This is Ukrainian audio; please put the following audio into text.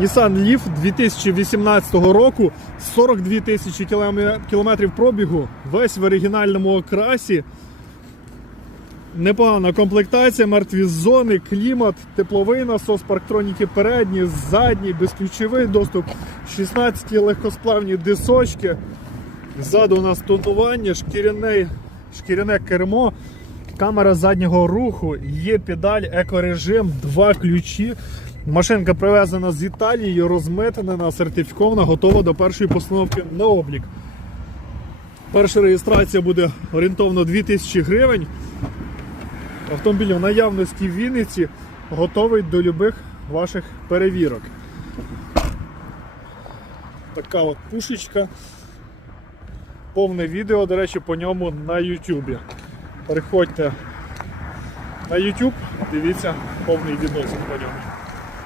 Nissan Leaf 2018 року, 42 тисячі кілометрів пробігу, весь в оригінальному окрасі. Непогана комплектація, мертві зони, клімат, тепловий насос, парктроніки передні, задні, безключовий доступ, 16 легкосплавні дисочки. Ззаду у нас тонування, шкіряне, шкіряне кермо, камера заднього руху, є педаль, екорежим, два ключі. Машинка привезена з Італії, розмитнена, сертифікована, готова до першої постановки на облік. Перша реєстрація буде орієнтовно 2000 гривень. Автомобіль в наявності в Вінниці готовий до любих ваших перевірок. Така от пушечка. Повне відео, до речі, по ньому на YouTube. Переходьте на YouTube, дивіться повний відосик по ньому.